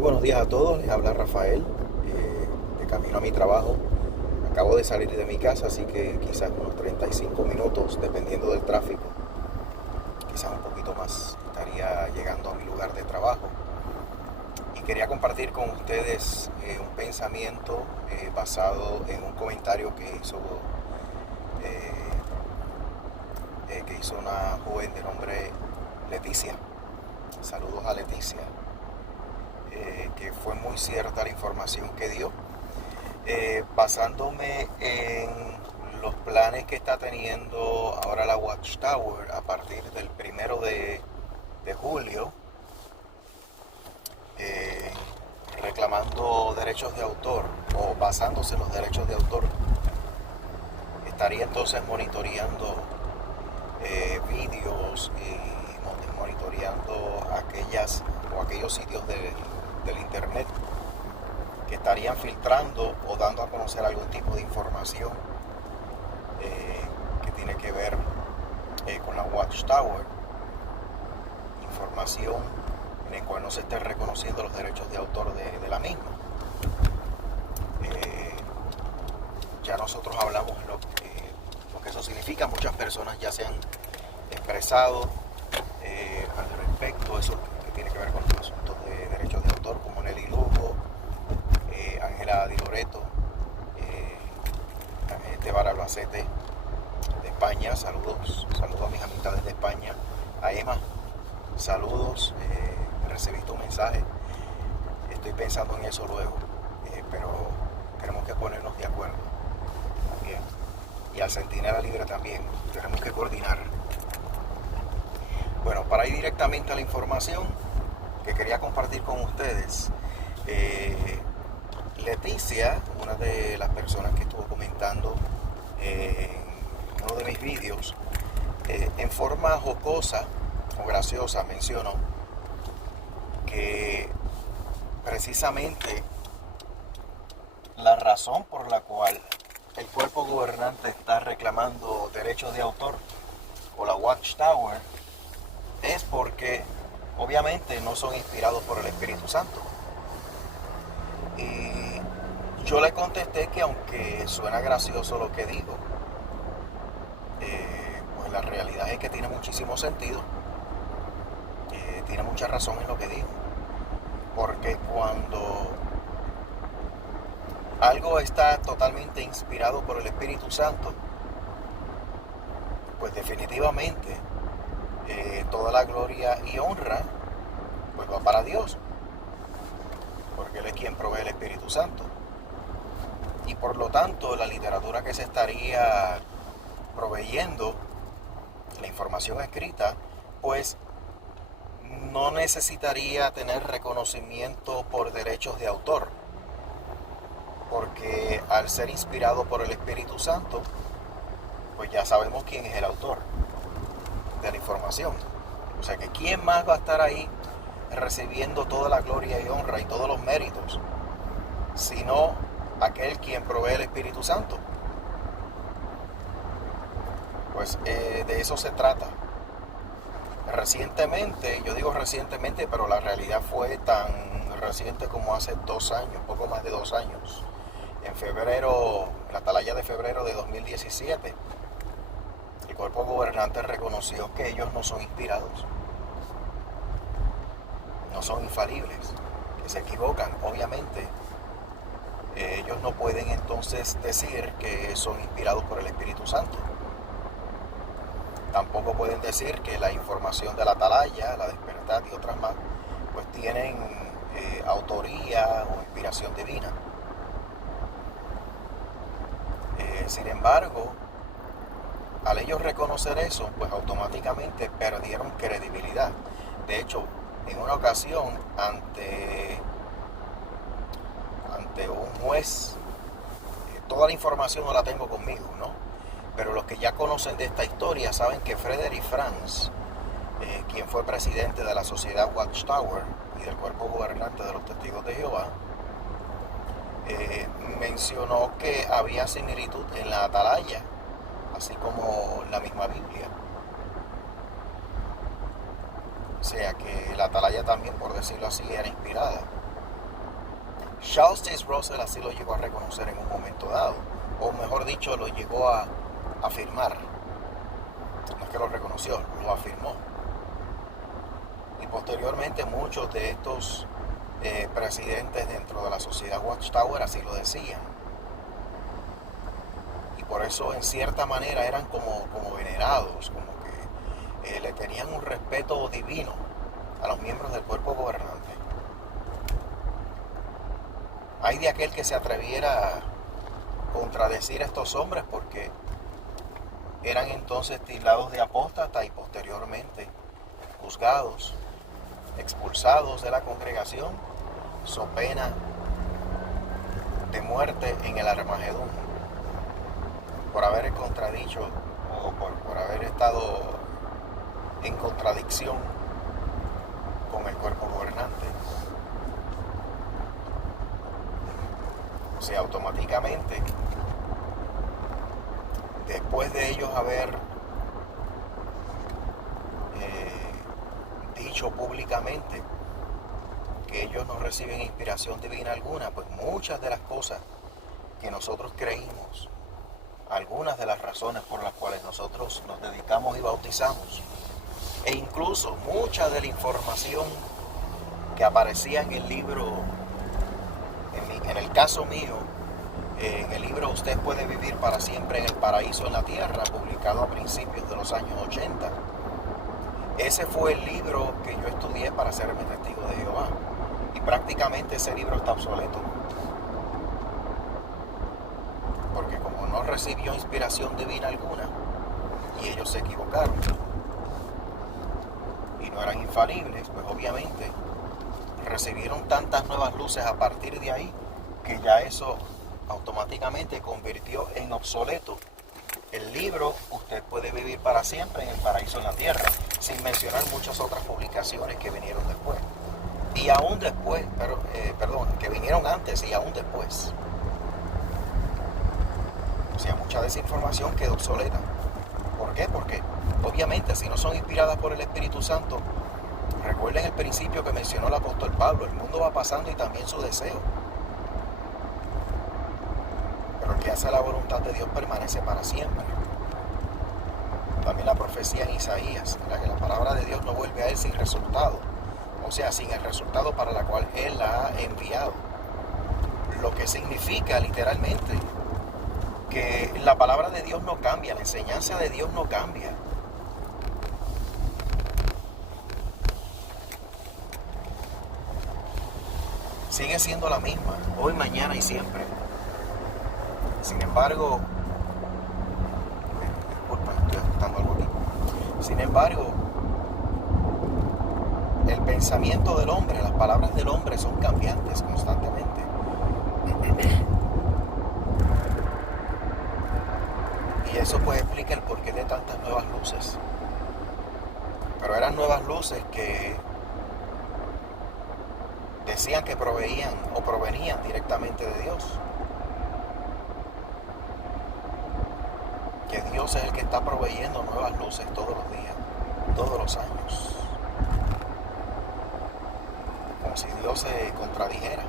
buenos días a todos, les habla Rafael, de camino a mi trabajo. Acabo de salir de mi casa, así que quizás unos 35 minutos, dependiendo del tráfico, quizás un poquito más, estaría llegando a mi lugar de trabajo. Y quería compartir con ustedes un pensamiento basado en un comentario que hizo una joven de nombre Leticia. Saludos a Leticia. Que fue muy cierta la información que dio, basándome en los planes que está teniendo ahora la Watchtower a partir del 1 de julio, eh, reclamando derechos de autor o basándose en los derechos de autor. Estaría entonces monitoreando vídeos y monitoreando aquellos sitios del internet que estarían filtrando o dando a conocer algún tipo de información que tiene que ver con la Watchtower, información en la cual no se estén reconociendo los derechos de autor de la misma. Ya nosotros hablamos lo que eso significa. Muchas personas ya se han expresado al respecto, eso que tiene que ver con los asuntos de derechos de autor, como Nelly Lugo, Ángela Di Loreto, Esteban Albacete de España. Saludos a mis amistades de España. A Emma, saludos. Recibí tu mensaje, estoy pensando en eso luego, pero tenemos que ponernos de acuerdo también. Y al Centinela Libre también tenemos que coordinar. Bueno, para ir directamente a la información que quería compartir con ustedes, Leticia, una de las personas que estuvo comentando en uno de mis vídeos, en forma jocosa o graciosa mencionó que precisamente la razón por la cual el cuerpo gobernante está reclamando derechos de autor o la Watchtower es porque obviamente no son inspirados por el Espíritu Santo. Y yo le contesté que aunque suena gracioso lo que digo, pues la realidad es que tiene muchísimo sentido, tiene mucha razón en lo que digo. Porque cuando algo está totalmente inspirado por el Espíritu Santo, pues definitivamente toda la gloria y honra pues va para Dios, porque Él es quien provee el Espíritu Santo. Y por lo tanto la literatura que se estaría proveyendo, la información escrita, pues no necesitaría tener reconocimiento por derechos de autor, porque al ser inspirado por el Espíritu Santo, pues ya sabemos quién es el autor de la información. O sea que quién más va a estar ahí recibiendo toda la gloria y honra y todos los méritos, sino aquel quien provee el Espíritu Santo. Pues de eso se trata. Recientemente, yo digo recientemente, pero la realidad fue tan reciente como hace 2 años, poco más de 2 años. En febrero, en la atalaya de febrero de 2017, el cuerpo gobernante reconoció que ellos no son inspirados, no son infalibles, que se equivocan. Obviamente, ellos no pueden entonces decir que son inspirados por el Espíritu Santo. Tampoco pueden decir que la información de la atalaya, la Despertar y otras más, pues tienen autoría o inspiración divina. Sin embargo, al ellos reconocer eso, pues automáticamente perdieron credibilidad. De hecho, en una ocasión, ante un juez, toda la información no la tengo conmigo, ¿no? Pero los que ya conocen de esta historia saben que Frederick Franz, quien fue presidente de la sociedad Watchtower y del cuerpo gobernante de los Testigos de Jehová, mencionó que había similitud en la atalaya, así como la misma Biblia. O sea que la atalaya también, por decirlo así, era inspirada. Charles Taze Russell así lo llegó a reconocer en un momento dado, o mejor dicho, lo llegó a afirmar. No es que lo reconoció, lo afirmó. Y posteriormente muchos de estos presidentes dentro de la sociedad Watchtower así lo decían. Y por eso en cierta manera eran como venerados, como que le tenían un respeto divino a los miembros del cuerpo gobernante. Hay de aquel que se atreviera a contradecir a estos hombres, porque eran entonces tildados de apóstatas y posteriormente juzgados, expulsados de la congregación, so pena de muerte en el Armagedón, por haber contradicho o por haber estado en contradicción con el cuerpo gobernante. O sea, automáticamente, después de ellos haber dicho públicamente que ellos no reciben inspiración divina alguna, pues muchas de las cosas que nosotros creímos, algunas de las razones por las cuales nosotros nos dedicamos y bautizamos, e incluso mucha de la información que aparecía en el libro, en el caso mío, en el libro Usted puede vivir para siempre en el paraíso en la tierra, publicado a principios de los años 80. Ese fue el libro que yo estudié para serme testigo de Jehová. Y prácticamente ese libro está obsoleto. Porque como no recibió inspiración divina alguna, y ellos se equivocaron, y no eran infalibles, pues obviamente recibieron tantas nuevas luces a partir de ahí, que ya eso automáticamente convirtió en obsoleto el libro Usted puede vivir para siempre en el paraíso en la tierra, sin mencionar muchas otras publicaciones que vinieron después. Y aún después, que vinieron antes y aún después. O sea, mucha de esa información quedó obsoleta. ¿Por qué? Porque obviamente si no son inspiradas por el Espíritu Santo, recuerden el principio que mencionó el apóstol Pablo: el mundo va pasando y también su deseo. Pero el que hace la voluntad de Dios permanece para siempre. También la profecía en Isaías, ¿verdad? Que la palabra de Dios no vuelve a él sin resultado. O sea, sin el resultado para la cual él la ha enviado. Lo que significa literalmente que la palabra de Dios no cambia, la enseñanza de Dios no cambia. Sigue siendo la misma, hoy, mañana y siempre. Sin embargo, estoy ajustando algo aquí. Sin embargo, el pensamiento del hombre, las palabras del hombre son cambiantes constantemente. Y eso pues explica el porqué de tantas nuevas luces. Pero eran nuevas luces que decían que proveían o provenían directamente de Dios. Que Dios es el que está proveyendo nuevas luces todos los días, todos los años. Como si Dios se contradijera.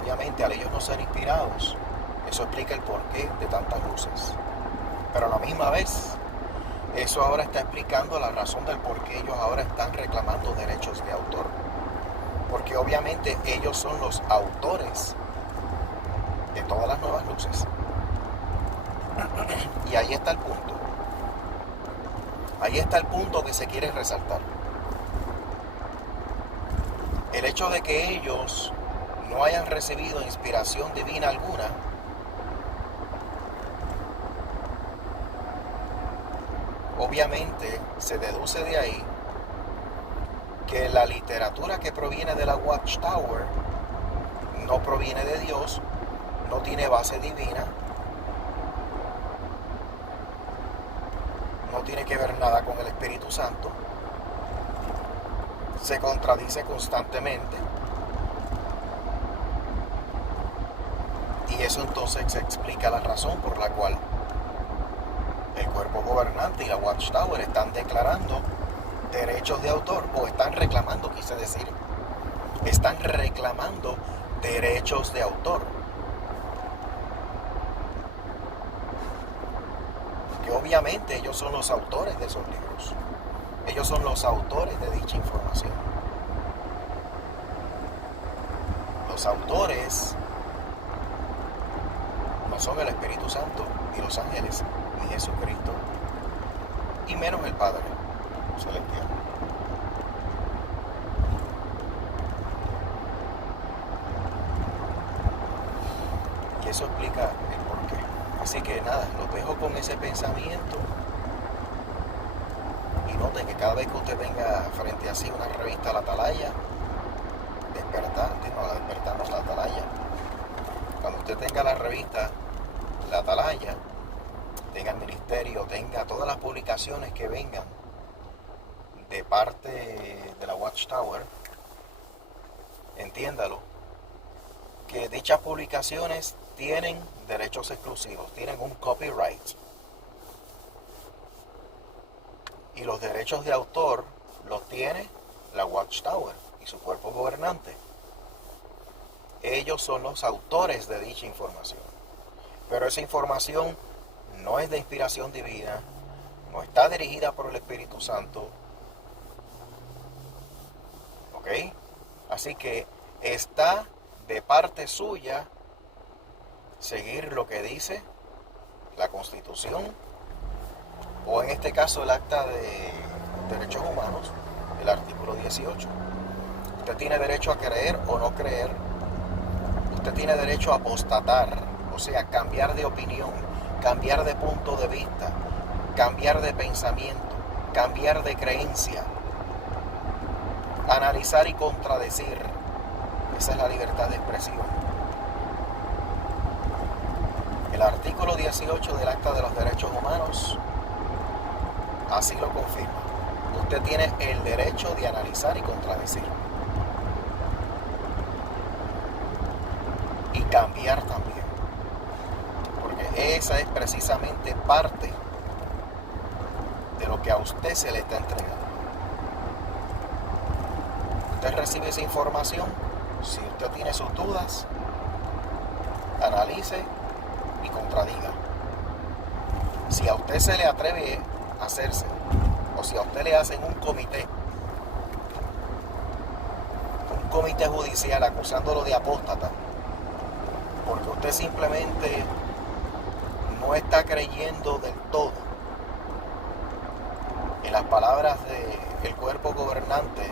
Obviamente, al ellos no ser inspirados, eso explica el porqué de tantas luces. Pero a la misma vez, eso ahora está explicando la razón del por qué ellos ahora están reclamando derechos de autor. Porque obviamente ellos son los autores de todas las nuevas luces. Y ahí está el punto. Ahí está el punto que se quiere resaltar. El hecho de que ellos no hayan recibido inspiración divina alguna, obviamente se deduce de ahí que la literatura que proviene de la Watchtower no proviene de Dios, no tiene base divina, no tiene que ver nada con el Espíritu Santo, se contradice constantemente. Y eso entonces explica la razón por la cual el cuerpo gobernante y la Watchtower están declarando derechos de autor, o están reclamando, quise decir, están reclamando derechos de autor. Que obviamente ellos son los autores de esos libros. Ellos son los autores de dicha información. Los autores no son el Espíritu Santo, ni los ángeles, ni Jesucristo, y menos el Padre Celestial. Y eso explica el porqué. Así que nada, los dejo con ese pensamiento. Y noten que cada vez que usted venga frente a sí una revista La Atalaya, despertando La Atalaya. Cuando usted tenga la revista La Atalaya, tenga el ministerio, tenga todas las publicaciones que vengan de parte de la Watchtower, entiéndalo, que dichas publicaciones tienen derechos exclusivos, tienen un copyright. Y los derechos de autor los tiene la Watchtower y su cuerpo gobernante. Ellos son los autores de dicha información. Pero esa información no es de inspiración divina, no está dirigida por el Espíritu Santo. ¿Ok? Así que está de parte suya seguir lo que dice la Constitución, o en este caso el Acta de Derechos Humanos, el artículo 18. Usted tiene derecho a creer o no creer. Usted tiene derecho a apostatar, o sea, cambiar de opinión, cambiar de punto de vista, cambiar de pensamiento, cambiar de creencia, analizar y contradecir. Esa es la libertad de expresión. El artículo 18 del Acta de los Derechos Humanos así lo confirma. Usted tiene el derecho de analizar y contradecir. Y cambiar también. Porque esa es precisamente parte de lo que a usted se le está entregando. Usted recibe esa información. Si usted tiene sus dudas, analice y contradiga. Si a usted se le atreve a hacerse, o si a usted le hacen un comité judicial acusándolo de apóstata, porque usted simplemente no está creyendo del todo en las palabras del cuerpo gobernante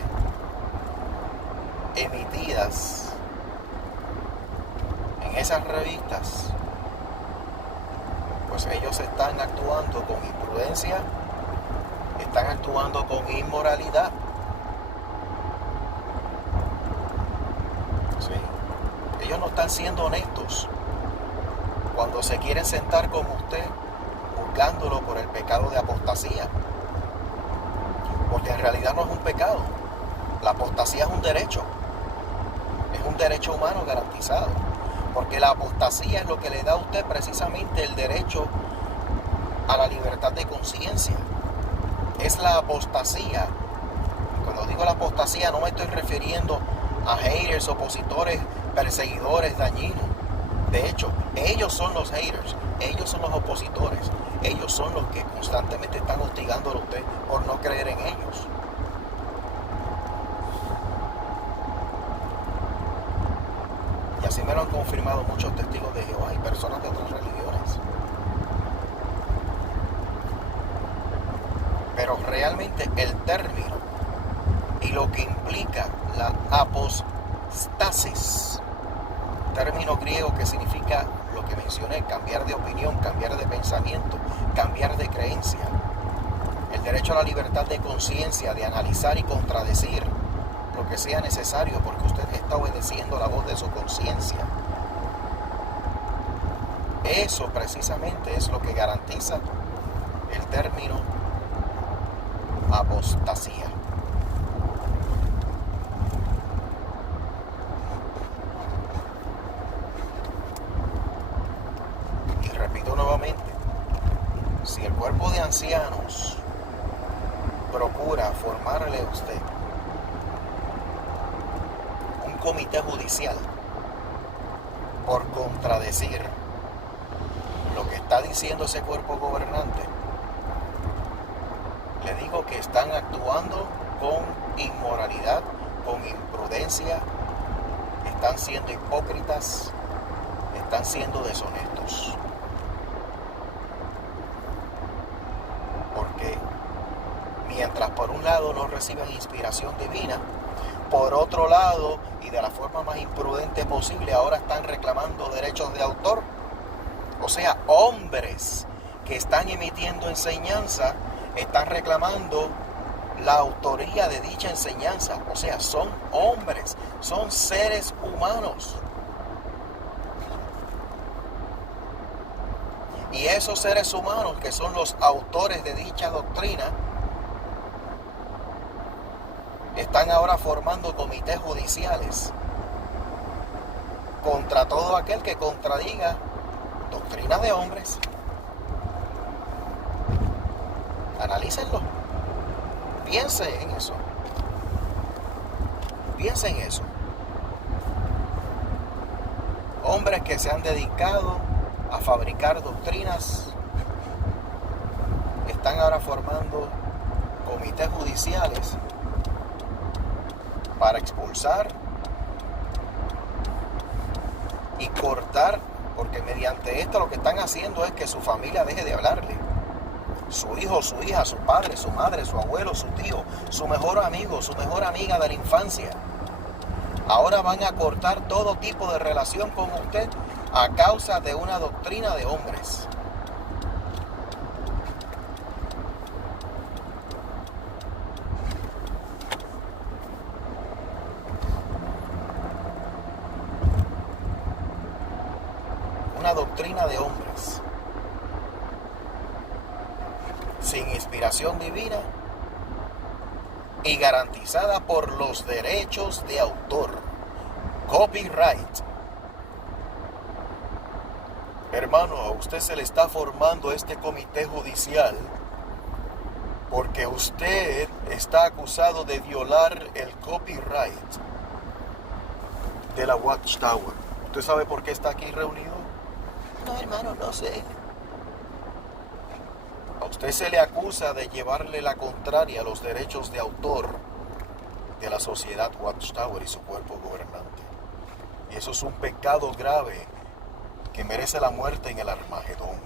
emitidas en esas revistas, pues ellos están actuando con imprudencia, están actuando con inmoralidad. Sí. Ellos no están siendo honestos cuando se quieren sentar con usted juzgándolo por el pecado de apostasía, porque en realidad no es un pecado. La apostasía es un derecho humano garantizado, porque la apostasía es lo que le da a usted precisamente el derecho a la libertad de conciencia. Es la apostasía. Cuando digo la apostasía no me estoy refiriendo a haters, opositores, perseguidores, dañinos. De hecho, ellos son los haters, ellos son los opositores, ellos son los que constantemente están hostigándolo a usted por no creer en ellos. Y así me lo han confirmado muchos testigos de Jehová y personas de otras religiones. Pero realmente el término y lo que implica la apostasis, término griego que significa lo que mencioné, cambiar de opinión, cambiar de pensamiento, cambiar de creencia, el derecho a la libertad de conciencia, de analizar y contradecir lo que sea necesario, porque usted está obedeciendo la voz de su conciencia. Eso precisamente es lo que garantiza el término apostasía. Y repito nuevamente, si el cuerpo de ancianos procura formarle a usted comité judicial por contradecir lo que está diciendo ese cuerpo gobernante, le digo que están actuando con inmoralidad, con imprudencia, están siendo hipócritas, están siendo deshonestos. Porque mientras por un lado no reciben inspiración divina, por otro lado, y de la forma más imprudente posible, ahora están reclamando derechos de autor. O sea, hombres que están emitiendo enseñanza están reclamando la autoría de dicha enseñanza. O sea, son hombres, son seres humanos. Y esos seres humanos que son los autores de dicha doctrina están ahora formando comités judiciales contra todo aquel que contradiga doctrinas de hombres. Analícenlo. Piensen en eso. Piensen en eso. Hombres que se han dedicado a fabricar doctrinas están ahora formando comités judiciales para expulsar y cortar, porque mediante esto lo que están haciendo es que su familia deje de hablarle. Su hijo, su hija, su padre, su madre, su abuelo, su tío, su mejor amigo, su mejor amiga de la infancia. Ahora van a cortar todo tipo de relación con usted a causa de una doctrina de hombres. Una doctrina de hombres sin inspiración divina y garantizada por los derechos de autor, copyright. Hermano, a usted se le está formando este comité judicial porque usted está acusado de violar el copyright de la Watchtower. ¿Usted sabe por qué está aquí reunido? No, hermano, no sé. A usted se le acusa de llevarle la contraria a los derechos de autor de la sociedad Watchtower y su cuerpo gobernante. Y eso es un pecado grave que merece la muerte en el Armagedón.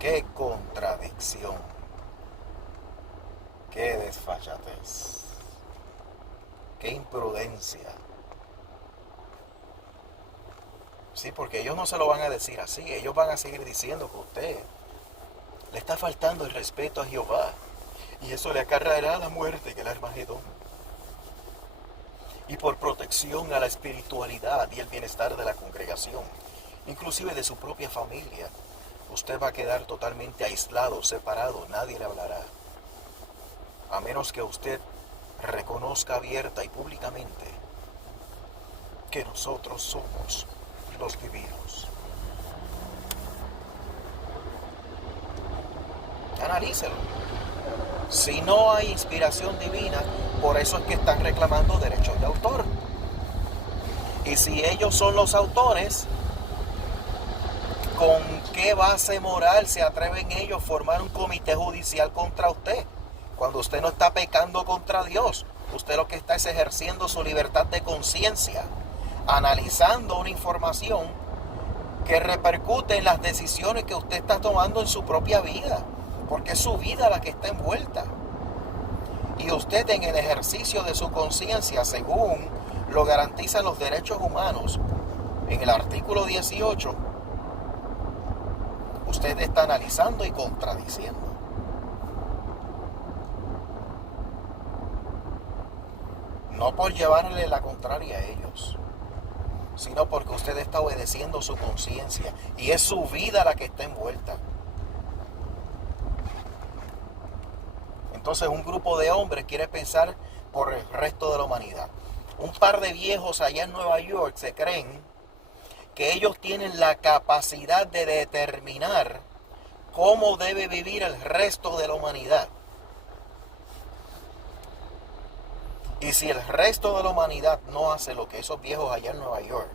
¡Qué contradicción! ¡Qué desfachatez! ¡Qué imprudencia! Sí, porque ellos no se lo van a decir así. Ellos van a seguir diciendo que usted le está faltando el respeto a Jehová. Y eso le acarreará la muerte en el Armagedón. Y por protección a la espiritualidad y el bienestar de la congregación, inclusive de su propia familia, usted va a quedar totalmente aislado, separado, nadie le hablará. A menos que usted reconozca abierta y públicamente que nosotros somos los divinos. Analícelo. Si no hay inspiración divina, por eso es que están reclamando derechos de autor. Y si ellos son los autores, ¿con qué base moral se atreven ellos a formar un comité judicial contra usted? Cuando usted no está pecando contra Dios, usted lo que está es ejerciendo su libertad de conciencia, analizando una información que repercute en las decisiones que usted está tomando en su propia vida, porque es su vida la que está envuelta. Y usted, en el ejercicio de su conciencia, según lo garantizan los derechos humanos, en el artículo 18, usted está analizando y contradiciendo. No por llevarle la contraria a ellos, sino porque usted está obedeciendo su conciencia y es su vida la que está envuelta. Entonces un grupo de hombres quiere pensar por el resto de la humanidad. Un par de viejos allá en Nueva York se creen que ellos tienen la capacidad de determinar cómo debe vivir el resto de la humanidad. Y si el resto de la humanidad no hace lo que esos viejos allá en Nueva York,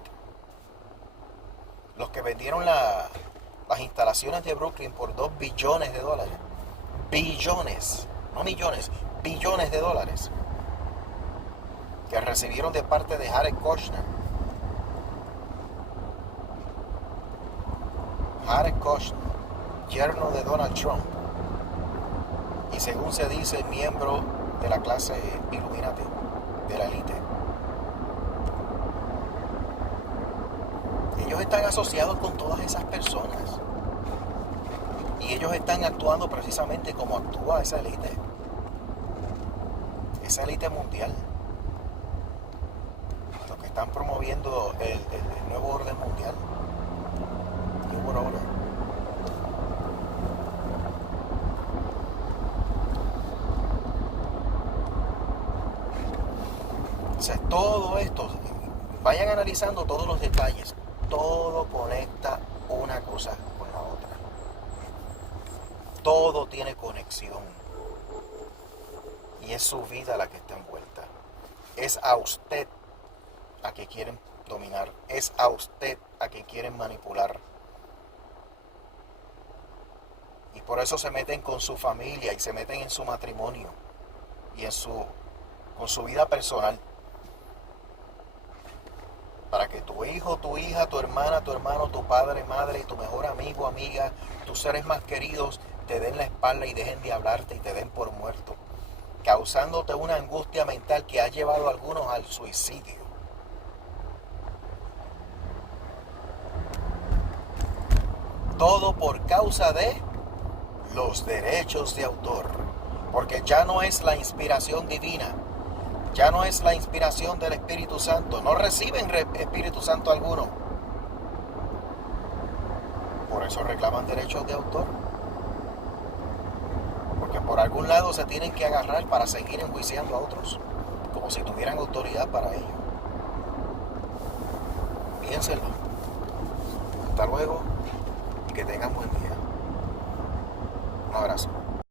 los que vendieron las instalaciones de Brooklyn por $2 billones, billones, no millones, billones de dólares, que recibieron de parte de Jared Kushner. Jared Kushner, yerno de Donald Trump, y según se dice, miembro de la clase Illuminati, de la élite. Ellos están asociados con todas esas personas. Y ellos están actuando precisamente como actúa esa élite mundial. Los que están promoviendo el nuevo orden mundial. New World Order. O sea, todo esto, vayan analizando todos los detalles. Todo conecta una cosa con la otra. Todo tiene conexión. Y es su vida la que está envuelta. Es a usted a que quieren dominar. Es a usted a que quieren manipular. Y por eso se meten con su familia y se meten en su matrimonio y con su vida personal. Para que tu hijo, tu hija, tu hermana, tu hermano, tu padre, madre y tu mejor amigo, amiga, tus seres más queridos te den la espalda y dejen de hablarte y te den por muerto, causándote una angustia mental que ha llevado a algunos al suicidio. Todo por causa de los derechos de autor, porque ya no es la inspiración divina. Ya no es la inspiración del Espíritu Santo. No reciben Espíritu Santo alguno. Por eso reclaman derechos de autor. Porque por algún lado se tienen que agarrar para seguir enjuiciando a otros. Como si tuvieran autoridad para ello. Piénsenlo. Hasta luego y que tengan buen día. Un abrazo.